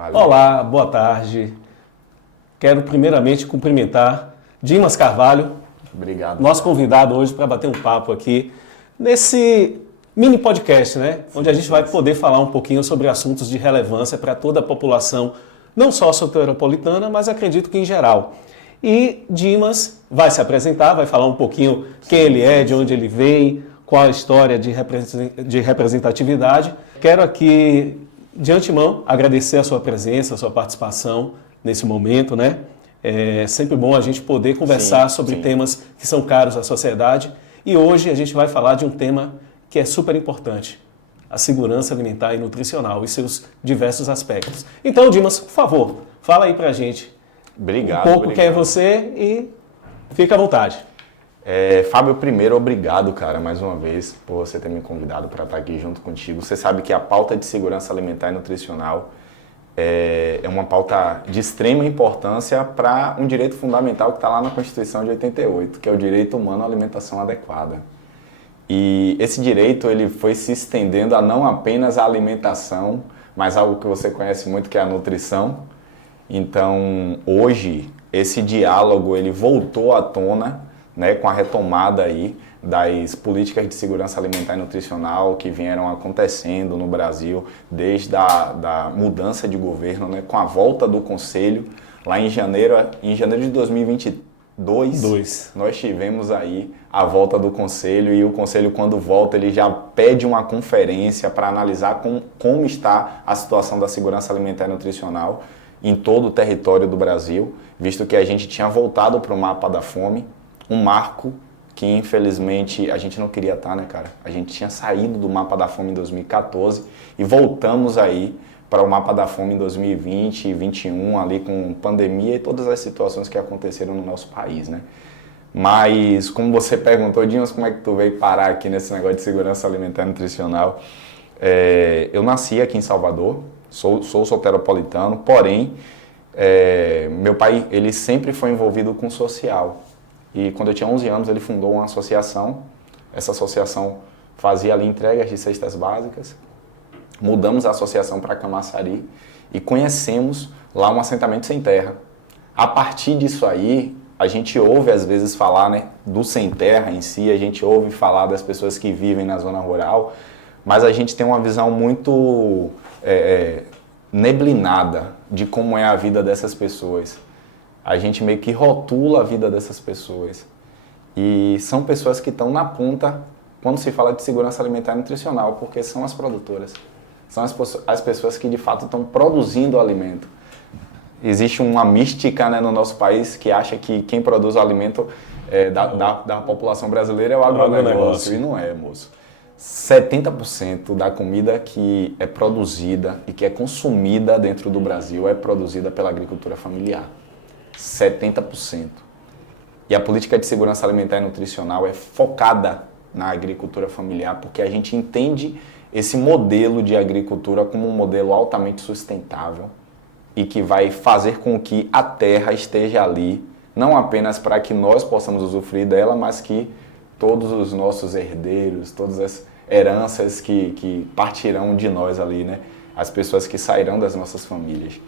Valeu. Olá, boa tarde. Quero primeiramente cumprimentar Dimas Carvalho, Obrigado. nosso convidado hoje para bater um papo aqui nesse mini podcast, né? Onde a gente vai poder falar um pouquinho sobre assuntos de relevância para toda a população, não só soteropolitana, mas acredito que em geral. E Dimas vai se apresentar, vai falar um pouquinho quem ele é, de onde ele vem, qual a história de representatividade. Quero aqui, de antemão, agradecer a sua presença, a sua participação nesse momento, né? É sempre bom a gente poder conversar sobre temas que são caros à sociedade. E hoje a gente vai falar de um tema que é super importante, a segurança alimentar e nutricional e seus diversos aspectos. Então, Dimas, por favor, fala aí pra gente Obrigado. um pouco quem é você e fica à vontade. Fábio, primeiro, obrigado, cara, mais uma vez, por você ter me convidado para estar aqui junto contigo. Você sabe que a pauta de segurança alimentar e nutricional é uma pauta de extrema importância para um direito fundamental que está lá na Constituição de 88, que é o direito humano à alimentação adequada. E esse direito ele foi se estendendo a não apenas a alimentação, mas algo que você conhece muito, que é a nutrição. Então, hoje, esse diálogo ele voltou à tona, né, com a retomada aí das políticas de segurança alimentar e nutricional que vieram acontecendo no Brasil desde da mudança de governo, né, com a volta do Conselho. Lá em janeiro de 2022, nós tivemos aí a volta do Conselho, e o Conselho, quando volta, ele já pede uma conferência para analisar como está a situação da segurança alimentar e nutricional em todo o território do Brasil, visto que a gente tinha voltado para o mapa da fome, um marco que infelizmente a gente não queria estar, né, cara? A gente tinha saído do mapa da fome em 2014 e voltamos aí para o mapa da fome em 2020 e 2021, ali com pandemia e todas as situações que aconteceram no nosso país, né? Mas, como você perguntou, Dimas, como é que tu veio parar aqui nesse negócio de segurança alimentar e nutricional? Eu nasci aqui em Salvador, sou soteropolitano, porém, meu pai ele sempre foi envolvido com social. E quando eu tinha 11 anos, ele fundou uma associação. Essa associação fazia ali entregas de cestas básicas. Mudamos a associação para Camaçari e conhecemos lá um assentamento sem terra. A partir disso aí, a gente ouve às vezes falar, né, do sem terra em si, a gente ouve falar das pessoas que vivem na zona rural, mas a gente tem uma visão muito neblinada de como é a vida dessas pessoas. A gente meio que rotula a vida dessas pessoas. E são pessoas que estão na ponta quando se fala de segurança alimentar e nutricional, porque são as produtoras. São as pessoas que de fato estão produzindo o alimento. Existe uma mística, né, no nosso país que acha que quem produz o alimento da população brasileira é o agronegócio. E não é, moço. 70% da comida que é produzida e que é consumida dentro do Brasil é produzida pela agricultura familiar. 70%. E a política de segurança alimentar e nutricional é focada na agricultura familiar, porque a gente entende esse modelo de agricultura como um modelo altamente sustentável e que vai fazer com que a terra esteja ali, não apenas para que nós possamos usufruir dela, mas que todos os nossos herdeiros, todas as heranças que partirão de nós ali, né? As pessoas que sairão das nossas famílias.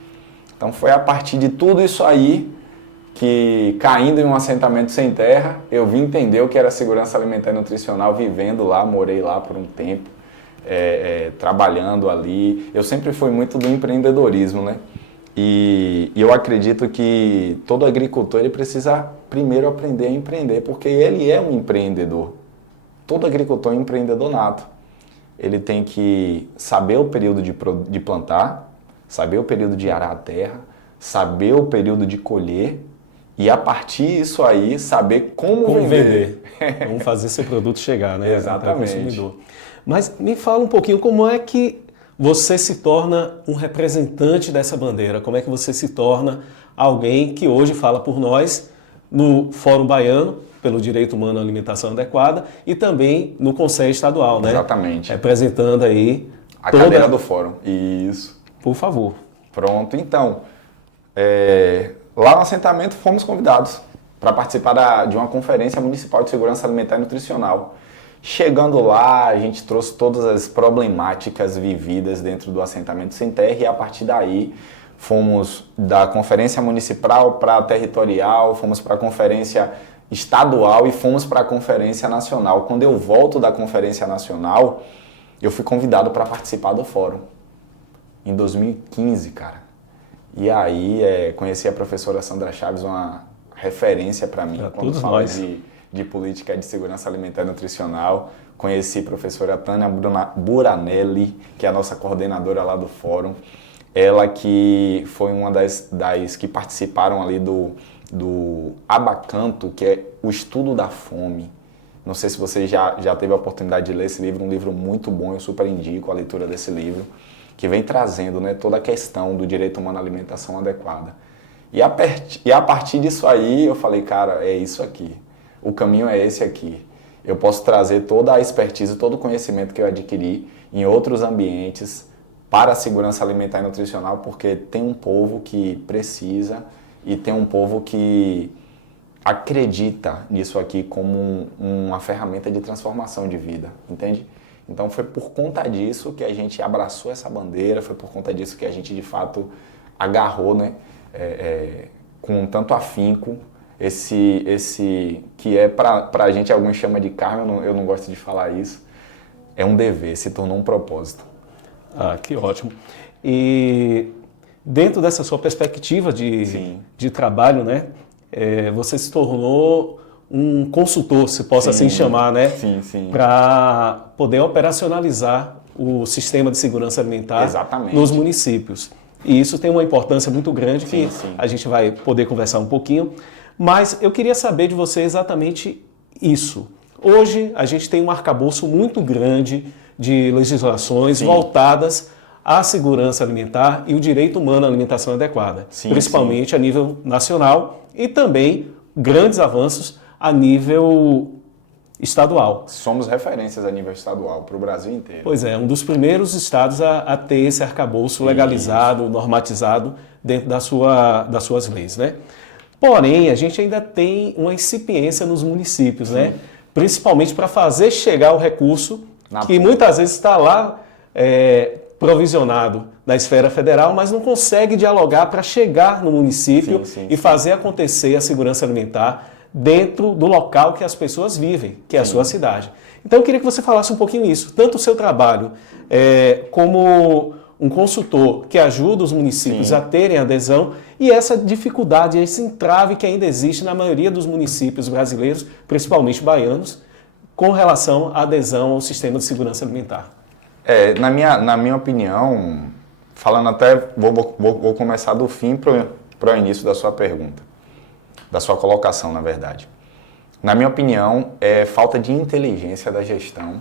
Então foi a partir de tudo isso aí que, caindo em um assentamento sem terra, eu vim entender o que era segurança alimentar e nutricional, vivendo lá, morei lá por um tempo, trabalhando ali. Eu sempre fui muito do empreendedorismo, né? E eu acredito que todo agricultor ele precisa primeiro aprender a empreender, porque ele é um empreendedor. Todo agricultor é um empreendedor nato. Ele tem que saber o período de plantar, saber o período de arar a terra, saber o período de colher e, a partir disso aí, saber como vender. Como fazer seu produto chegar, né? Exatamente. Para o consumidor. Mas me fala um pouquinho como é que você se torna um representante dessa bandeira, como é que você se torna alguém que hoje fala por nós no Fórum Baiano, pelo Direito Humano à Alimentação Adequada, e também no Conselho Estadual, né? Exatamente. Representando aí a cadeira do Fórum. Isso. Por favor. Pronto, então, lá no assentamento fomos convidados para participar de uma conferência municipal de segurança alimentar e nutricional. Chegando lá, a gente trouxe todas as problemáticas vividas dentro do assentamento sem terra e, a partir daí, fomos da conferência municipal para a territorial, fomos para a conferência estadual e fomos para a conferência nacional. Quando eu volto da conferência nacional, eu fui convidado para participar do fórum, em 2015, cara. E aí conheci a professora Sandra Chaves, uma referência para mim, quando fala de política de segurança alimentar e nutricional. Conheci a professora Tânia Buranelli, que é a nossa coordenadora lá do fórum. Ela que foi uma das que participaram ali do Abacanto, que é o estudo da fome. Não sei se você já teve a oportunidade de ler esse livro, um livro muito bom, eu super indico a leitura desse livro, que vem trazendo, né, toda a questão do direito humano à alimentação adequada. E a partir disso aí eu falei, cara, é isso aqui, o caminho é esse aqui. Eu posso trazer toda a expertise, todo o conhecimento que eu adquiri em outros ambientes para a segurança alimentar e nutricional, porque tem um povo que precisa e tem um povo que acredita nisso aqui como uma ferramenta de transformação de vida, entende? Então foi por conta disso que a gente abraçou essa bandeira, foi por conta disso que a gente de fato agarrou, né, com tanto afinco, esse que é para a gente, alguns chamam de karma, eu não gosto de falar isso, é um dever, se tornou um propósito. Ah, que ótimo. E dentro dessa sua perspectiva de trabalho, né, você se tornou um consultor, se possa assim chamar, né? Sim. Para poder operacionalizar o sistema de segurança alimentar nos municípios. E isso tem uma importância muito grande que a gente vai poder conversar um pouquinho. Mas eu queria saber de você exatamente isso. Hoje a gente tem um arcabouço muito grande de legislações voltadas à segurança alimentar e o direito humano à alimentação adequada, principalmente a nível nacional e também grandes avanços a nível estadual. Somos referências a nível estadual para o Brasil inteiro. Pois é, um dos primeiros estados a ter esse arcabouço legalizado, normatizado dentro das suas leis, né? Porém, a gente ainda tem uma incipiência nos municípios, né? Principalmente para fazer chegar o recurso que muitas vezes está lá provisionado na esfera federal, mas não consegue dialogar para chegar no município e fazer acontecer a segurança alimentar dentro do local que as pessoas vivem, que é a sua cidade. Então eu queria que você falasse um pouquinho isso, tanto o seu trabalho como um consultor que ajuda os municípios a terem adesão e essa dificuldade, esse entrave que ainda existe na maioria dos municípios brasileiros, principalmente baianos, com relação à adesão ao sistema de segurança alimentar. Na minha opinião, falando até, vou começar do fim para o início da sua pergunta, da sua colocação, na verdade. Na minha opinião, é falta de inteligência da gestão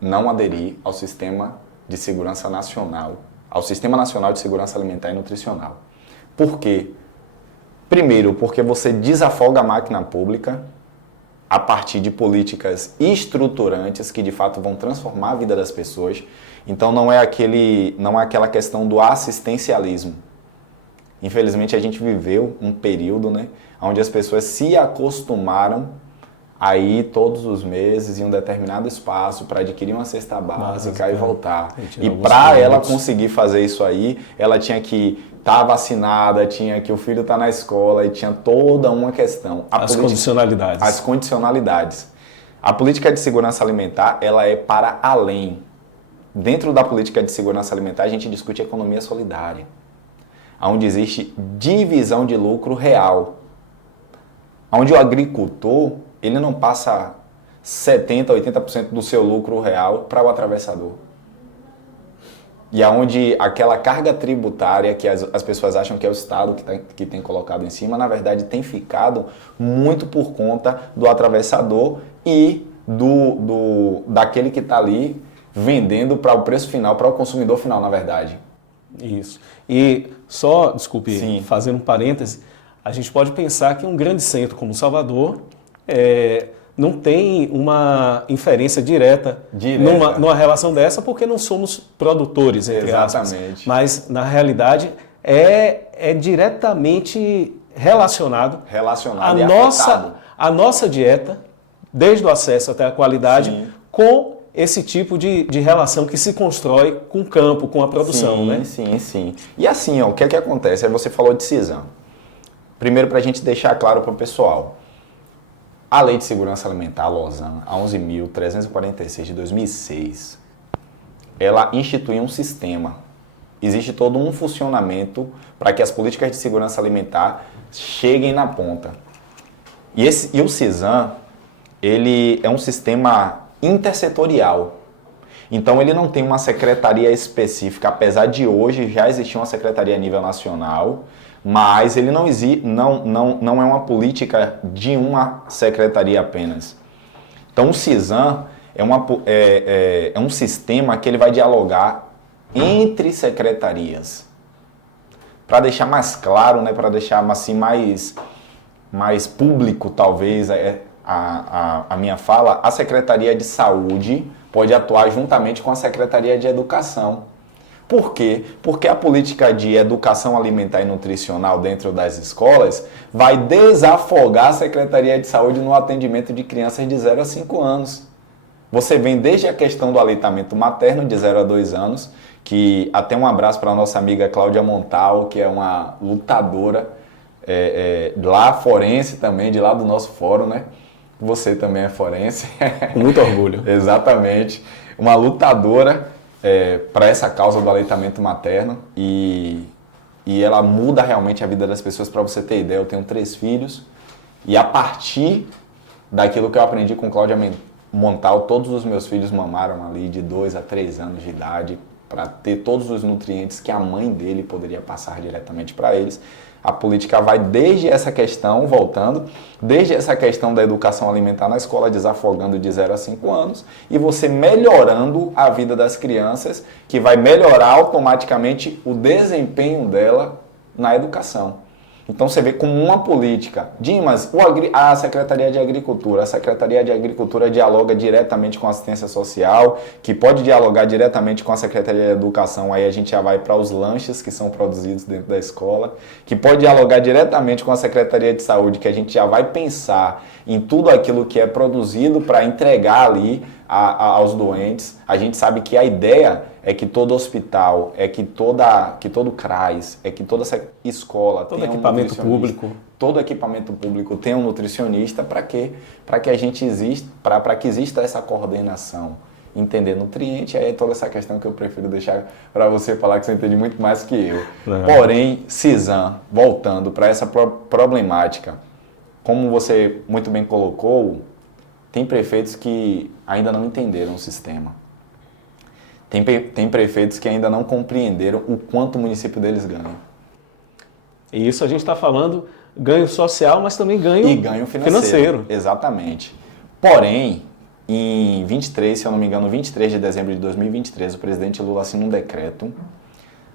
não aderir ao Sistema de Segurança Nacional, ao Sistema Nacional de Segurança Alimentar e Nutricional. Por quê? Primeiro, porque você desafoga a máquina pública a partir de políticas estruturantes que de fato vão transformar a vida das pessoas. Então não é aquela questão do assistencialismo. Infelizmente a gente viveu um período, né, onde as pessoas se acostumaram a ir todos os meses em um determinado espaço para adquirir uma cesta básica e voltar. E para ela conseguir fazer isso aí, ela tinha que estar vacinada, tinha que o filho estar na escola e tinha toda uma questão. Condicionalidades. As condicionalidades. A política de segurança alimentar, ela é para além. Dentro da política de segurança alimentar, a gente discute economia solidária, onde existe divisão de lucro real. Onde o agricultor, ele não passa 70%, 80% do seu lucro real para o atravessador. E aonde aquela carga tributária que as pessoas acham que é o Estado que tem colocado em cima, na verdade tem ficado muito por conta do atravessador e daquele que está ali vendendo para o preço final, para o consumidor final, na verdade. Isso. E só, desculpe, fazendo um parêntese, a gente pode pensar que um grande centro como Salvador não tem uma inferência direta. Numa relação dessa, porque não somos produtores, entre aspas. Mas, na realidade, é diretamente relacionado à nossa dieta, desde o acesso até a qualidade, com esse tipo de relação que se constrói com o campo, com a produção, sim, né? Sim. E assim, ó, o que é que acontece? Aí você falou de CISAM. Primeiro, para a gente deixar claro para o pessoal, a Lei de Segurança Alimentar, a LOSAN, a 11.346 de 2006, ela instituiu um sistema. Existe todo um funcionamento para que as políticas de segurança alimentar cheguem na ponta. E o CISAM, ele é um sistema intersetorial. Então, ele não tem uma secretaria específica, apesar de hoje já existir uma secretaria a nível nacional, mas ele não é uma política de uma secretaria apenas. Então, o CISAM é um sistema que ele vai dialogar entre secretarias. Para deixar mais claro, né, para deixar assim, mais público, talvez, a minha fala, a Secretaria de Saúde pode atuar juntamente com a Secretaria de Educação. Por quê? Porque a política de educação alimentar e nutricional dentro das escolas vai desafogar a Secretaria de Saúde no atendimento de crianças de 0 a 5 anos. Você vem desde a questão do aleitamento materno de 0 a 2 anos, que até um abraço para a nossa amiga Cláudia Montal, que é uma lutadora lá forense também, de lá do nosso fórum, né? Você também é forense. Com muito orgulho. Exatamente. Uma lutadora para essa causa do aleitamento materno e ela muda realmente a vida das pessoas. Para você ter ideia, eu tenho 3 filhos e a partir daquilo que eu aprendi com Cláudia Montal, todos os meus filhos mamaram ali de 2 a 3 anos de idade para ter todos os nutrientes que a mãe dele poderia passar diretamente para eles. A política vai desde essa questão, desde essa questão da educação alimentar na escola, desafogando de 0 a 5 anos, e você melhorando a vida das crianças, que vai melhorar automaticamente o desempenho dela na educação. Então você vê como uma política. Dimas, a Secretaria de Agricultura dialoga diretamente com a assistência social, que pode dialogar diretamente com a Secretaria de Educação, aí a gente já vai para os lanches que são produzidos dentro da escola, que pode dialogar diretamente com a Secretaria de Saúde, que a gente já vai pensar em tudo aquilo que é produzido para entregar ali aos doentes. A gente sabe que a ideia é que todo hospital, que todo CRAS, que toda essa escola todo tenha equipamento público. Todo equipamento público tem um nutricionista para quê? Para que exista essa coordenação. Entender nutriente, aí é toda essa questão que eu prefiro deixar para você falar, que você entende muito mais que eu. Porém, CISAM, voltando para essa problemática, como você muito bem colocou, tem prefeitos que ainda não entenderam o sistema. Tem prefeitos que ainda não compreenderam o quanto o município deles ganha. E isso a gente está falando ganho social, mas também ganho financeiro. Exatamente. Porém, em 23, se eu não me engano, 23 de dezembro de 2023, o presidente Lula assina um decreto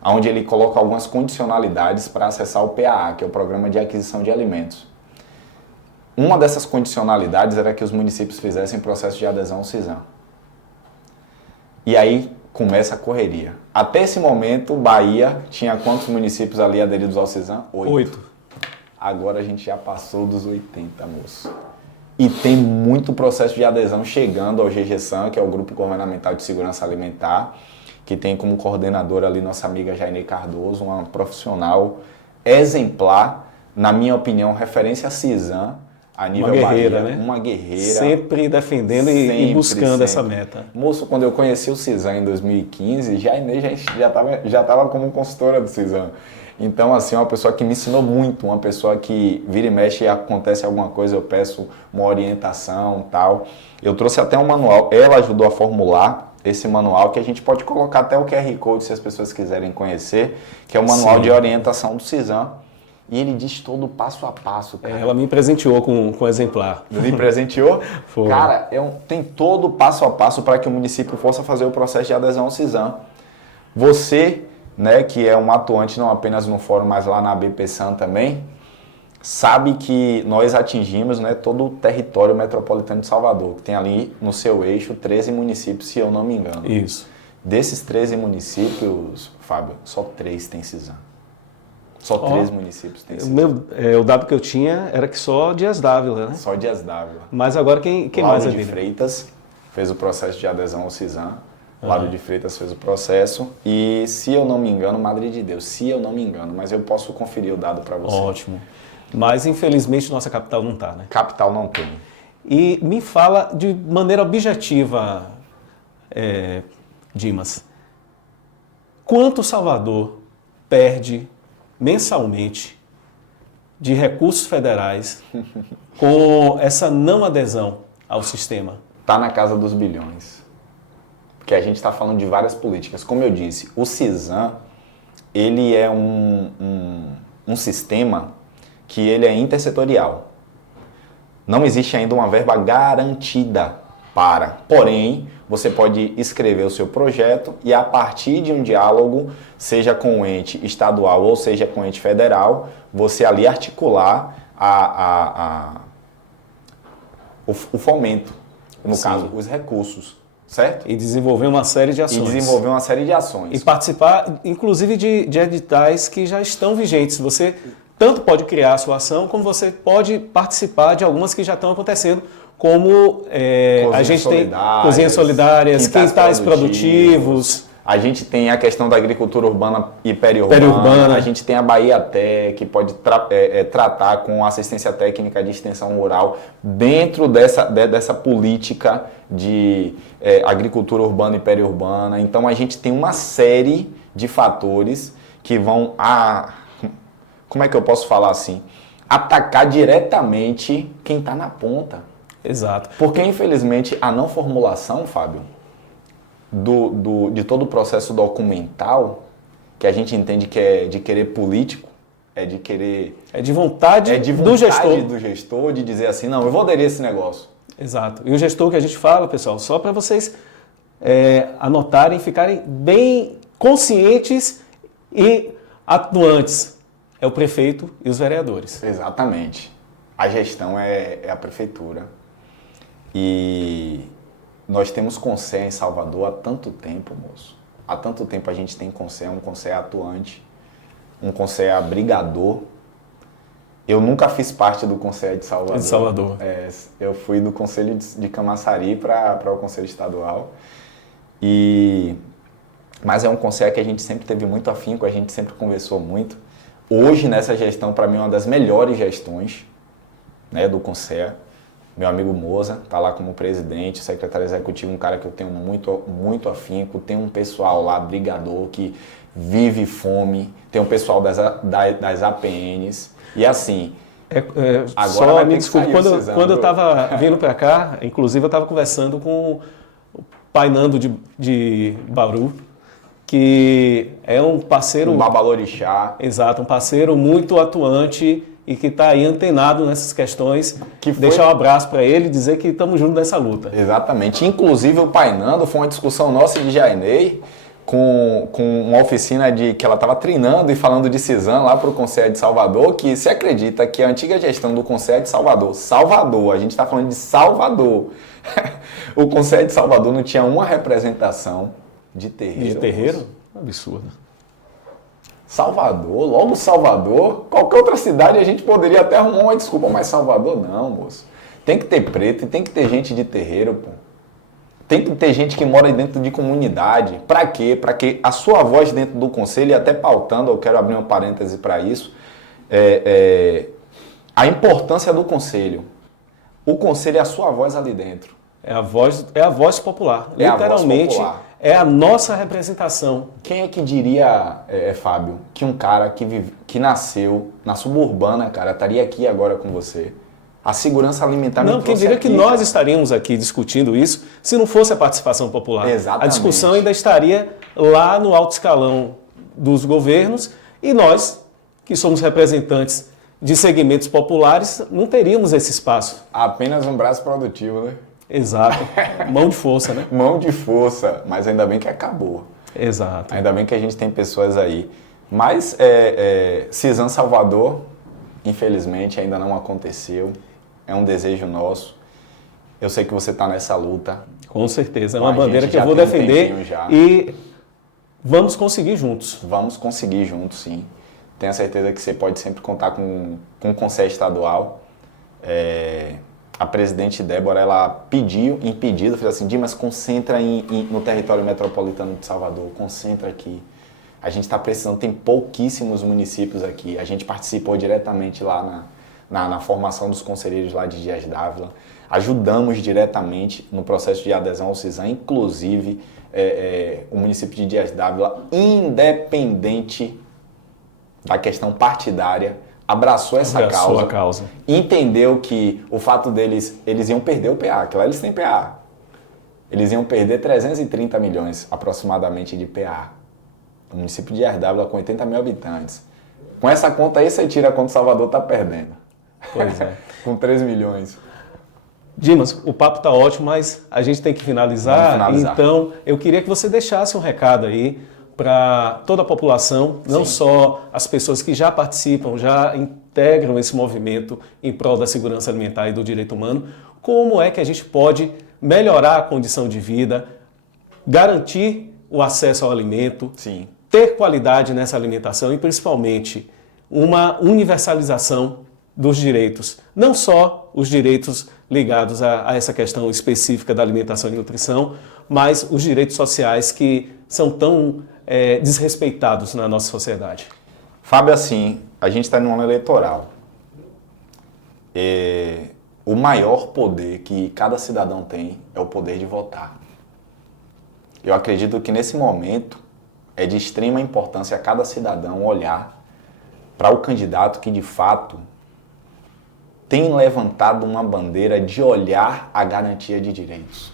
onde ele coloca algumas condicionalidades para acessar o PAA, que é o Programa de Aquisição de Alimentos. Uma dessas condicionalidades era que os municípios fizessem processo de adesão ao CISAM. E aí começa a correria. Até esse momento, Bahia tinha quantos municípios ali aderidos ao CISAM? 8. Agora a gente já passou dos 80, moço. E tem muito processo de adesão chegando ao GGSAM, que é o Grupo Governamental de Segurança Alimentar, que tem como coordenadora ali nossa amiga Jaine Cardoso, uma profissional exemplar, na minha opinião, referência a CISAM, a nível uma guerreira, Bahia, né? Uma guerreira. Sempre defendendo e buscando essa meta. Moço, quando eu conheci o CISAM em 2015, Jaine já estava como consultora do CISAM. Então, assim, é uma pessoa que me ensinou muito, uma pessoa que vira e mexe e acontece alguma coisa, eu peço uma orientação e tal. Eu trouxe até um manual, ela ajudou a formular esse manual, que a gente pode colocar até o QR Code se as pessoas quiserem conhecer, que é o manual de orientação do CISAM. E ele diz todo passo a passo, cara. Ela me presenteou com um exemplar. Me presenteou? Foi. Cara, tem todo passo a passo para que o município possa fazer o processo de adesão ao CISAM. Você, né, que é um atuante não apenas no fórum, mas lá na ABPSAM também, sabe que nós atingimos, né, todo o território metropolitano de Salvador, que tem ali no seu eixo 13 municípios, se eu não me engano. Isso. Desses 13 municípios, Fábio, só 3 tem CISAM. Só 3 municípios têm CISAM. O dado que eu tinha era que só Dias Dávila, né? Só Dias Dávila. Mas agora quem mais é de Freitas, fez o processo de adesão ao CISAM, Lado de Freitas fez o processo e, se eu não me engano, Madre de Deus, se eu não me engano, mas eu posso conferir o dado para você. Ótimo. Mas, infelizmente, nossa capital não está, né? Capital não tem. E me fala de maneira objetiva, Dimas, quanto Salvador perde mensalmente de recursos federais com essa não adesão ao sistema? Está na casa dos bilhões. Porque a gente está falando de várias políticas. Como eu disse, o CISAM, ele é um sistema que ele é intersetorial. Não existe ainda uma verba garantida para. Porém, você pode escrever o seu projeto e, a partir de um diálogo, seja com o ente estadual ou seja com o ente federal, você ali articular o fomento, no caso, os recursos, certo? E desenvolver uma série de ações. E participar, inclusive, de editais que já estão vigentes. Você tanto pode criar a sua ação, como você pode participar de algumas que já estão acontecendo, como a gente tem cozinhas solidárias, quintais produtivos. A gente tem a questão da agricultura urbana e periurbana. A gente tem a Bahia Tech, que pode tratar com assistência técnica de extensão rural dentro dessa política de agricultura urbana e periurbana. Então, a gente tem uma série de fatores que vão, como é que eu posso falar assim? Atacar diretamente quem está na ponta. Exato. Porque, infelizmente, a não formulação, Fábio, de todo o processo documental, que a gente entende que é de querer político, é de querer... É de vontade do gestor de dizer assim, não, eu vou aderir a esse negócio. Exato. E o gestor que a gente fala, pessoal, só para vocês anotarem, ficarem bem conscientes e atuantes, é o prefeito e os vereadores. Exatamente. A gestão é a prefeitura. E nós temos Conselho em Salvador há tanto tempo, moço. Há tanto tempo a gente tem Conselho, um Conselho atuante, um Conselho abrigador. Eu nunca fiz parte do Conselho de Salvador. Eu fui do Conselho de Camaçari para o Conselho Estadual. Mas é um conselho que a gente sempre teve muito afinco, a gente sempre conversou muito. Hoje, nessa gestão, para mim, é uma das melhores gestões, né, do conselho. Meu amigo Moza está lá como presidente, secretário executivo, um cara que eu tenho muito afinco. Tem um pessoal lá, brigador, que vive fome. Tem um pessoal das APNs. E assim, agora só me desculpe, quando eu estava vindo para cá, inclusive eu estava conversando com o Pai Nando de Bauru, que é um parceiro... Um babalorixá. Exato, um parceiro muito atuante e que está aí antenado nessas questões. Deixar um abraço para ele e dizer que estamos juntos nessa luta. Exatamente. Inclusive o Pai Nando, foi uma discussão nossa de Jainei, com uma oficina que ela estava treinando e falando de CISAM lá para o Conselho de Salvador, que se acredita que a antiga gestão do Conselho de Salvador, a gente está falando de Salvador, o Conselho de Salvador não tinha uma representação de terreiro. De terreiro? Absurdo. Salvador, qualquer outra cidade a gente poderia até arrumar uma desculpa, mas Salvador não, moço. Tem que ter preto e tem que ter gente de terreiro, pô. Tem que ter gente que mora dentro de comunidade. Para quê? Para que a sua voz dentro do conselho, e até pautando, eu quero abrir um parêntese para isso, a importância do conselho. O conselho é a sua voz ali dentro. É a voz popular. Literalmente, é a nossa representação. Quem é que diria, Fábio, que um cara que nasceu na suburbana, cara, estaria aqui agora com você? A segurança alimentar me trouxe quem diria aqui, que nós estaríamos aqui discutindo isso se não fosse a participação popular. Exatamente. A discussão ainda estaria lá no alto escalão dos governos e nós, que somos representantes de segmentos populares, não teríamos esse espaço. Apenas um braço produtivo, né? Exato. Mão de força, né? Mão de força, mas ainda bem que acabou. Exato. Ainda bem que a gente tem pessoas aí. Mas CISAM Salvador, infelizmente, ainda não aconteceu. É um desejo nosso. Eu sei que você está nessa luta. Com certeza. É uma bandeira que eu vou defender e vamos conseguir juntos. Vamos conseguir juntos, sim. Tenho certeza que você pode sempre contar com o Conselho Estadual. a presidente Débora, ela impedido, fez assim, Dimas, concentra no território metropolitano de Salvador, concentra aqui. A gente está precisando, tem pouquíssimos municípios aqui. A gente participou diretamente lá na formação dos conselheiros lá de Dias Dávila. Ajudamos diretamente no processo de adesão ao CISAM, inclusive o município de Dias Dávila, independente da questão partidária, abraçou essa causa, entendeu que o fato eles iam perder o PA, que lá eles têm PA. Eles iam perder 330 milhões aproximadamente de PA. O município de Dias Dávila com 80 mil habitantes. Com essa conta aí, você tira quanto Salvador está perdendo. Pois é. Com 3 milhões. Dimas, o papo está ótimo, mas a gente tem que finalizar. Então, eu queria que você deixasse um recado aí para toda a população, não só as pessoas que já participam, já integram esse movimento em prol da segurança alimentar e do direito humano, como é que a gente pode melhorar a condição de vida, garantir o acesso ao alimento, ter qualidade nessa alimentação e, principalmente, uma universalização dos direitos, não só os direitos ligados a essa questão específica da alimentação e nutrição, mas os direitos sociais que são tão desrespeitados na nossa sociedade. Fábio, assim, a gente está no ano eleitoral. O maior poder que cada cidadão tem é o poder de votar. Eu acredito que nesse momento é de extrema importância a cada cidadão olhar para o candidato que de fato tem levantado uma bandeira de olhar a garantia de direitos.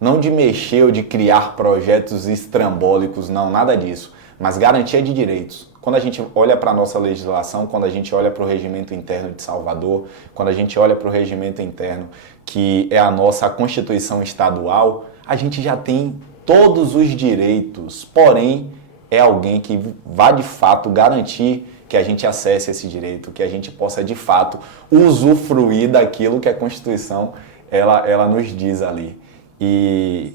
Não de mexer ou de criar projetos estrambólicos, não, nada disso. Mas garantia de direitos. Quando a gente olha para a nossa legislação, quando a gente olha para o regimento interno de Salvador, quando a gente olha para o regimento interno que é a nossa Constituição Estadual, a gente já tem todos os direitos. Porém, é alguém que vai de fato garantir que a gente acesse esse direito, que a gente possa de fato usufruir daquilo que a Constituição ela nos diz ali. E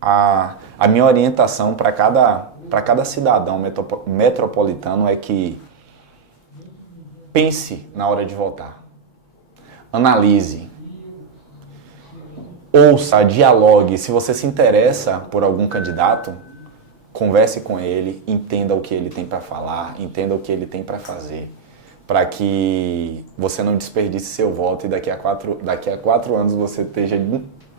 a minha orientação para cada cidadão metropolitano é que pense na hora de votar. Analise. Ouça, dialogue. Se você se interessa por algum candidato, converse com ele, entenda o que ele tem para falar, entenda o que ele tem para fazer, para que você não desperdice seu voto e daqui a 4 anos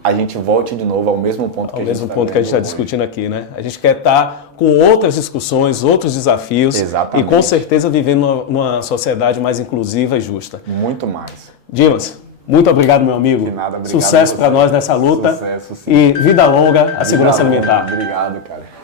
a gente volte de novo ao mesmo ponto que a gente está discutindo aqui, né? A gente quer estar com outras discussões, outros desafios. Exatamente. E com certeza vivendo numa sociedade mais inclusiva e justa. Muito mais. Dimas, muito obrigado, meu amigo. De nada, obrigado. Sucesso para nós nessa luta. Sucesso, sim. E vida longa à segurança alimentar. Obrigado, cara.